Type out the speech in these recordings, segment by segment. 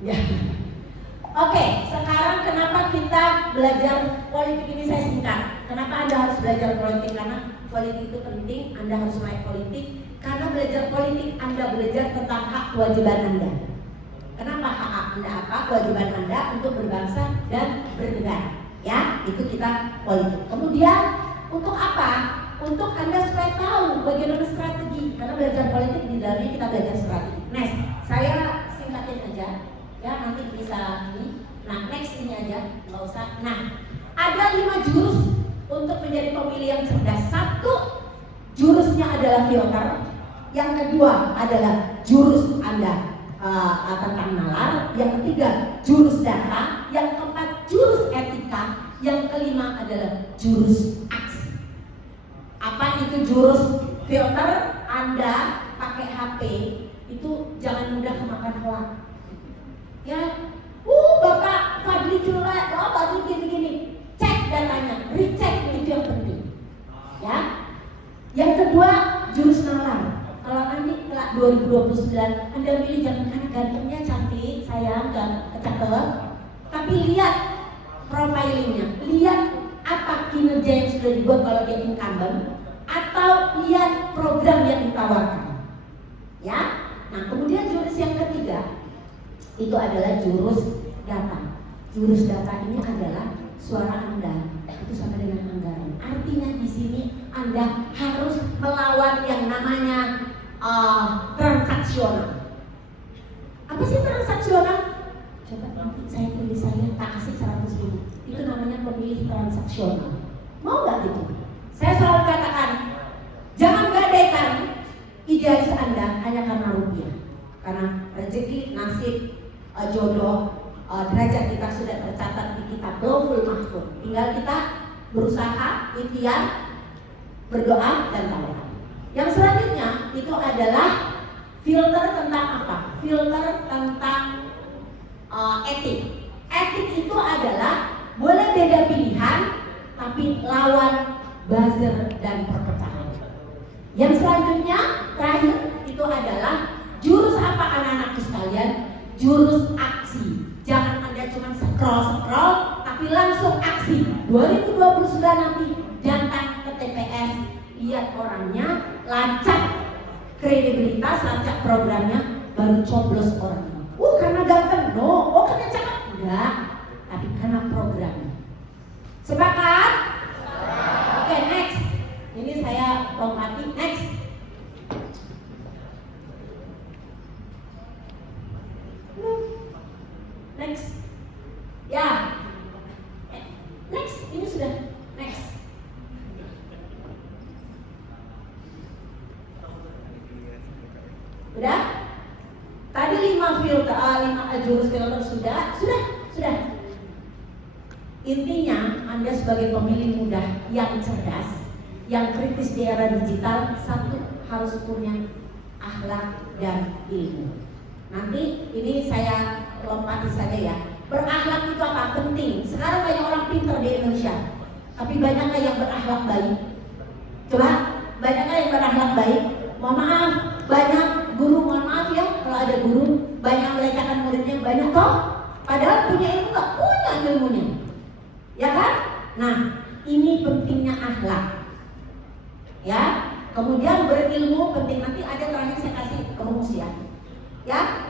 Ya. Oke, sekarang kenapa kita belajar politik ini saya singkat. Kenapa Anda harus belajar politik? Karena politik itu penting, Anda harus melek politik. Karena belajar politik, Anda belajar tentang hak kewajiban Anda. Kenapa hak Anda apa? Kewajiban Anda untuk berbangsa dan bernegara. Ya, itu kita politik. Kemudian, untuk apa? Untuk Anda supaya tahu bagaimana strategi. Karena belajar politik di dalamnya kita belajar strategi. Next, saya singkatin aja. Ya, nanti bisa ini. Nah, next ini aja, nggak usah. Nah, ada 5 jurus untuk menjadi pemilih yang cerdas. 1, jurusnya adalah filter. Yang kedua adalah jurus Anda tentang nalar. Yang ketiga, jurus data. Yang keempat, jurus etika. Yang kelima adalah jurus aksi. Apa itu jurus filter? Anda pakai HP itu jangan mudah kemakan hoax. Ya, Bapak Fadli Culek, Bapak gini-gini. Cek datanya, recheck, itu yang penting. Ya. Yang kedua, jurus nalar. Kalau nanti kelak 2029 Anda pilih jangan karena gantengnya cantik, sayang, cakep, tapi lihat profilingnya, lihat apa kinerja yang sudah dibuat kalau dia incumbent, atau lihat program yang ditawarkan. Ya. Nah, kemudian jurus yang ketiga itu adalah jurus data. Jurus data ini adalah suara Anda itu sama dengan anggaran. Artinya di sini Anda harus melawan yang namanya transaksional. Apa sih transaksional? Coba nanti saya tulis, saya tak kasih 100.000. Itu namanya pemilih transaksional. Mau nggak gitu? Saya selalu katakan, jangan gadaikan idealis Anda hanya karena rupiah, karena rezeki, nasib, jodoh, derajat kita sudah tercatat di kitab Lauhul Mahfuz. Tinggal kita berusaha, ikhtiar, berdoa dan tawakal. Yang selanjutnya itu adalah filter tentang apa? Filter tentang etik. Etik itu adalah boleh beda pilihan, tapi lawan buzzer dan perpecahan. Yang selanjutnya terakhir itu adalah jurus apa anak-anakku sekalian? Jurus aksi. Jangan Anda cuma scroll, tapi langsung aksi. 2029 nanti datang ke TPS, lihat orangnya, lacak kredibilitas, lacak programnya, baru coblos orangnya. Karena ganteng, no. Karena cakep, enggak. Tapi karena programnya. Sepakat? Oke, next. Ini saya lompati, next. Next, ya, next, ini sudah next. Udah? Tadi 5 filter, 5 jurus filter sudah. Intinya Anda sebagai pemilih muda yang cerdas, yang kritis di era digital, 1 harus punya akhlak dan ilmu. Nanti ini saya lompati saja ya. Berakhlak itu apa? Penting. Sekarang banyak orang pintar di Indonesia, tapi banyakkah yang berakhlak baik? Coba, banyakkah yang berakhlak baik? Mohon maaf, banyak guru, mohon maaf ya, kalau ada guru banyak melecehkan muridnya, banyak kok. Padahal punya ilmu nggak punya ilmunya, ya kan? Nah, ini pentingnya akhlak. Ya, kemudian berilmu penting. Nanti ada terakhir saya kasih rumus ya. Ya,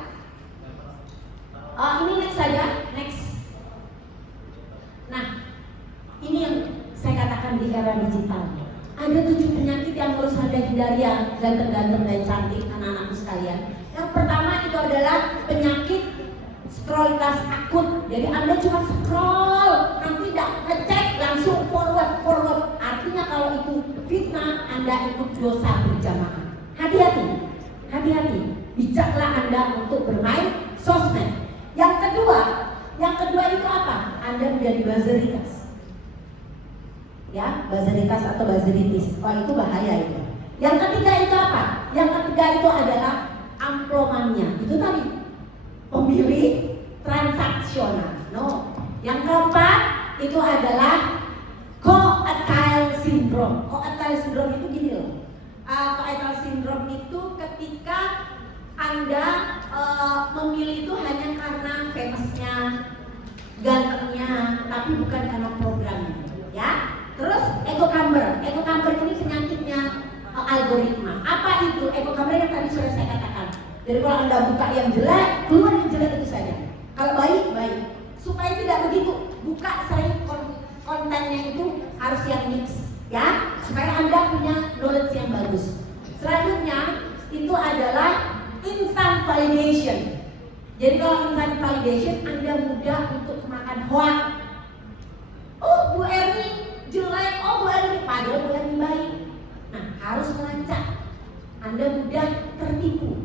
ini next saja, next. Nah, ini yang saya katakan di era digital. Ada 7 penyakit yang harus Anda hindari ya, ganteng-ganteng dan cantik anak-anakku sekalian. Yang pertama itu adalah penyakit scrollitas akut. Jadi Anda cuma scroll, nanti tidak ngecek, langsung forward. Artinya kalau itu fitnah, Anda ikut dosa berjamaah. Hati-hati. Bijaklah Anda untuk bermain sosmed. Yang kedua itu apa? Anda menjadi buzzeritas. Ya, buzzeritas atau buzzeritis. Itu bahaya itu. Yang ketiga itu apa? Yang ketiga itu adalah amplomania. Itu tadi pemilih transaksional. No. Yang keempat itu adalah Coattail syndrome. Coattail syndrome itu gini loh. Coattail syndrome itu ketika Anda memilih itu hanya karena gantengnya, tapi bukan karena programnya, ya. Terus echo chamber ini penyakitnya algoritma. Apa itu echo chamber yang tadi sudah saya katakan? Jadi kalau Anda buka yang jelek, keluar yang jelek itu saja. Kalau baik, baik. Supaya tidak begitu, buka sering kontennya itu harus yang mix, ya, supaya Anda punya knowledge yang bagus. Selanjutnya itu adalah instant validation. Jadi kalau instant validation, Anda mudah untuk makan hoax. Oh, Bu Erni jelek, oh Bu Erni, padahal Bu Erni baik. Nah, harus melacak. Anda mudah tertipu.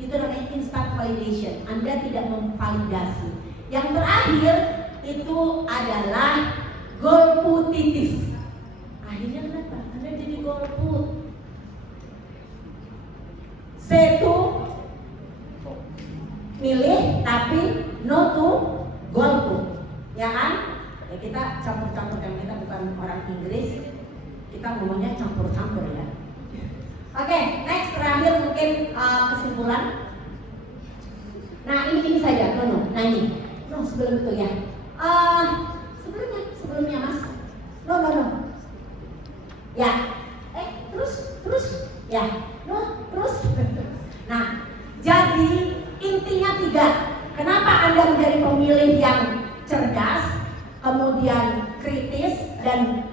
Itu namanya instant validation. Anda tidak memvalidasi. Yang terakhir itu adalah golputitis. Akhirnya kenapa? Anda jadi golput. C2 milih tapi no to golput, ya kan? Ya kita campur-campurkan, kita bukan orang Inggris, kita ngomongnya campur-campur ya. Oke, next terakhir mungkin kesimpulan. Nah ini saja, nah ini, sebelum itu ya. Sebelumnya Mas, no. Ya, terus, ya, terus. Nah, jadi intinya 3. Kenapa Anda menjadi pemilih yang cerdas, kemudian kritis dan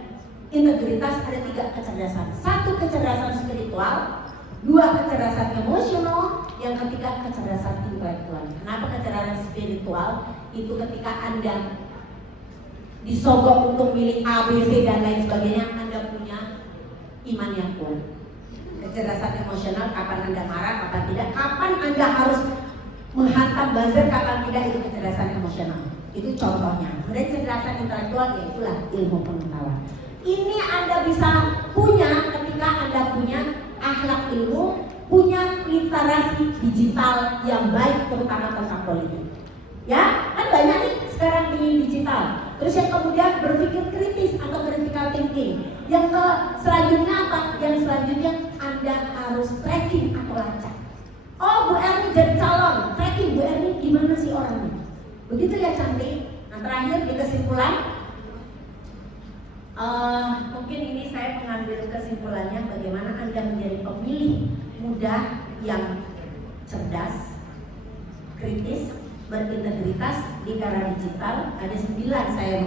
integritas? Ada 3 kecerdasan. 1 kecerdasan spiritual, 2 kecerdasan emosional, yang ketiga kecerdasan intelektual. Kenapa kecerdasan spiritual? Itu ketika Anda disogok untuk milih A, B, C dan lain sebagainya, Anda punya iman yang kuat. Kecerdasan emosional, kapan Anda marah, kapan tidak, kapan Anda harus menghantam buzzer, kapan tidak, itu kecerdasan emosional. Itu contohnya. Kemudian kecerdasan intelektual, yaitulah ilmu pengetahuan. Ini Anda bisa punya ketika Anda punya akhlak ilmu, punya literasi digital yang baik, terutama tentang politik. Ya, kan banyak nih sekarang di digital. Terus yang kemudian berpikir kritis atau critical thinking. Yang selanjutnya apa? Yang selanjutnya Anda harus tracking atau lacak. Oh, Bu Erni jadi calon, tracking Bu Erni gimana sih orangnya? Begitu ya cantik. Nah terakhir di kesimpulan, mungkin ini saya mengambil kesimpulannya bagaimana Anda menjadi pemilih muda yang cerdas, kritis, berintegritas di era digital. Ada 9 saya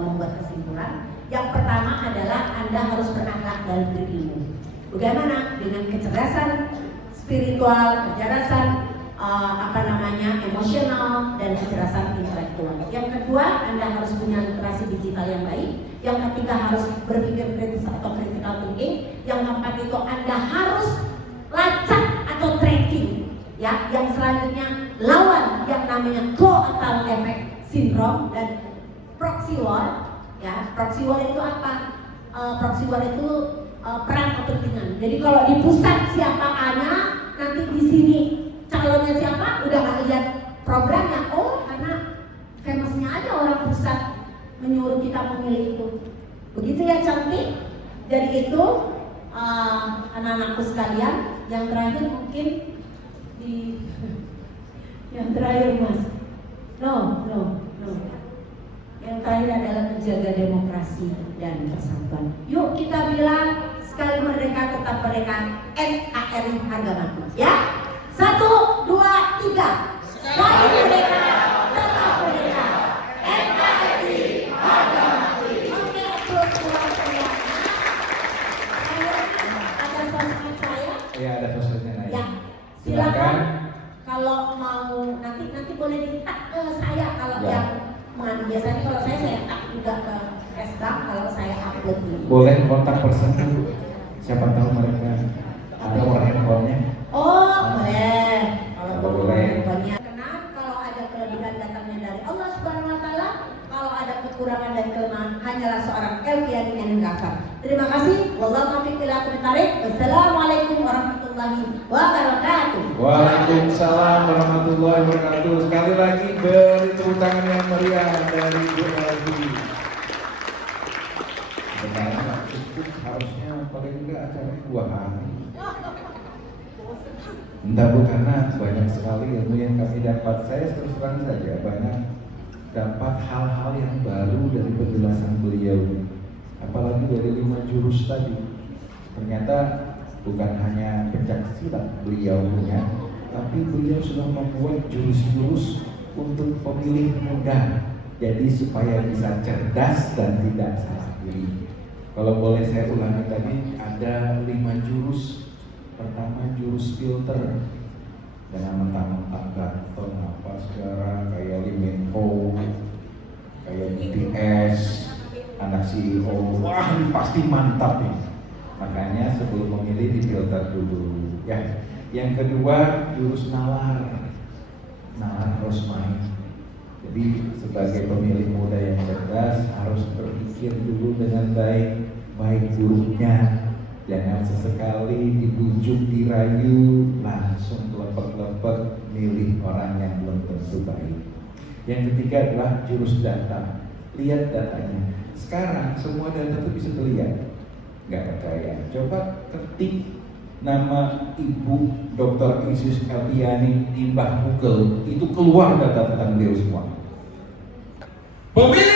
membuat kesimpulan. Yang pertama adalah Anda harus berakhlak dan berilmu. Bagaimana? Dengan kecerdasan spiritual, kecerdasan emosional, dan kecerdasan intelektual. Yang kedua, Anda harus punya literasi digital yang baik. Yang ketiga, harus berpikir kritis atau critical thinking. Yang keempat itu Anda harus lacak atau tracking. Ya, yang selanjutnya lawan yang namanya co-etal effect syndrome dan proxy war. Ya, proxy war itu apa? Proxy war itu perang kepentingan. Jadi kalau di pusat siapa A-nya, nanti di sini calonnya siapa, udah nggak lihat programnya. Oh, karena famousnya aja orang pusat menyuruh kita memilih itu. Begitu ya cantik. Jadi itu anak-anakku sekalian. Yang terakhir mungkin yang terakhir Mas. No. Yang terakhir adalah menjaga demokrasi dan persatuan. Yuk kita bilang sekali merdeka tetap merdeka, NKRI harga mati. Ya, 1, 2, 3. Sekali merdeka tetap merdeka, NKRI harga mati. Oke, terus pulang semuanya. Ada sosmed saya? Iya, ada sosmednya Nay. Ya, silakan. Kalau mau nanti boleh di-tag ke saya kalau ya. Yang biasanya kalau saya tag juga ke Facebook kalau saya upload ini. Boleh kontak person dulu. Siapa tahu mereka ada nomor handphonenya. Oh, boleh. Kalau boleh. handphonenya. Karena kalau ada kelebihan datangnya dari Allah Subhanahu wa taala, kalau ada kekurangan dan kelemahan hanyalah seorang Elviani yang Ghafar. Terima kasih. Wallahu muwaffiq ila aqwamit thariq. Wassalamualaikum warahmatullahi wabarakatuh. Waalaikumsalam warahmatullahi wabarakatuh. Sekali lagi beri tepuk tangan yang meriah dari Bu Elvi. Sebenarnya harusnya paling enggak acaranya 2 hari. Entah Bu, karena banyak sekali ilmu yang kami dapat. Saya terus terang saja banyak dapat hal-hal yang baru dari penjelasan beliau. Apalagi dari 5 jurus tadi. Ternyata bukan hanya pencaksilat beliau punya, tapi beliau sudah membuat jurus-jurus untuk pemilih muda. Jadi supaya bisa cerdas dan tidak salah pilih. Kalau boleh saya ulangi tadi, ada 5 jurus. Pertama jurus filter. Jangan mentang-mentang Gatot apa segala kayak Lee Min Ho, kayak BTS, anak CEO, wah ini pasti mantap nih. Makanya sebelum memilih difilter dulu. Ya. Yang kedua jurus nalar. Nalar harus main. Jadi sebagai pemilih muda yang cerdas harus berpikir dulu dengan baik buruknya. Jangan sesekali dibujuk, dirayu, langsung lepek-lepek milih orang yang belum tentu baik. Yang ketiga adalah jurus data. Lihat datanya. Sekarang semua data itu bisa dilihat. Nggak percaya? Coba ketik nama Ibu Dr. Isis Elviani di Google, itu keluar data tentang beliau semua. Pemilih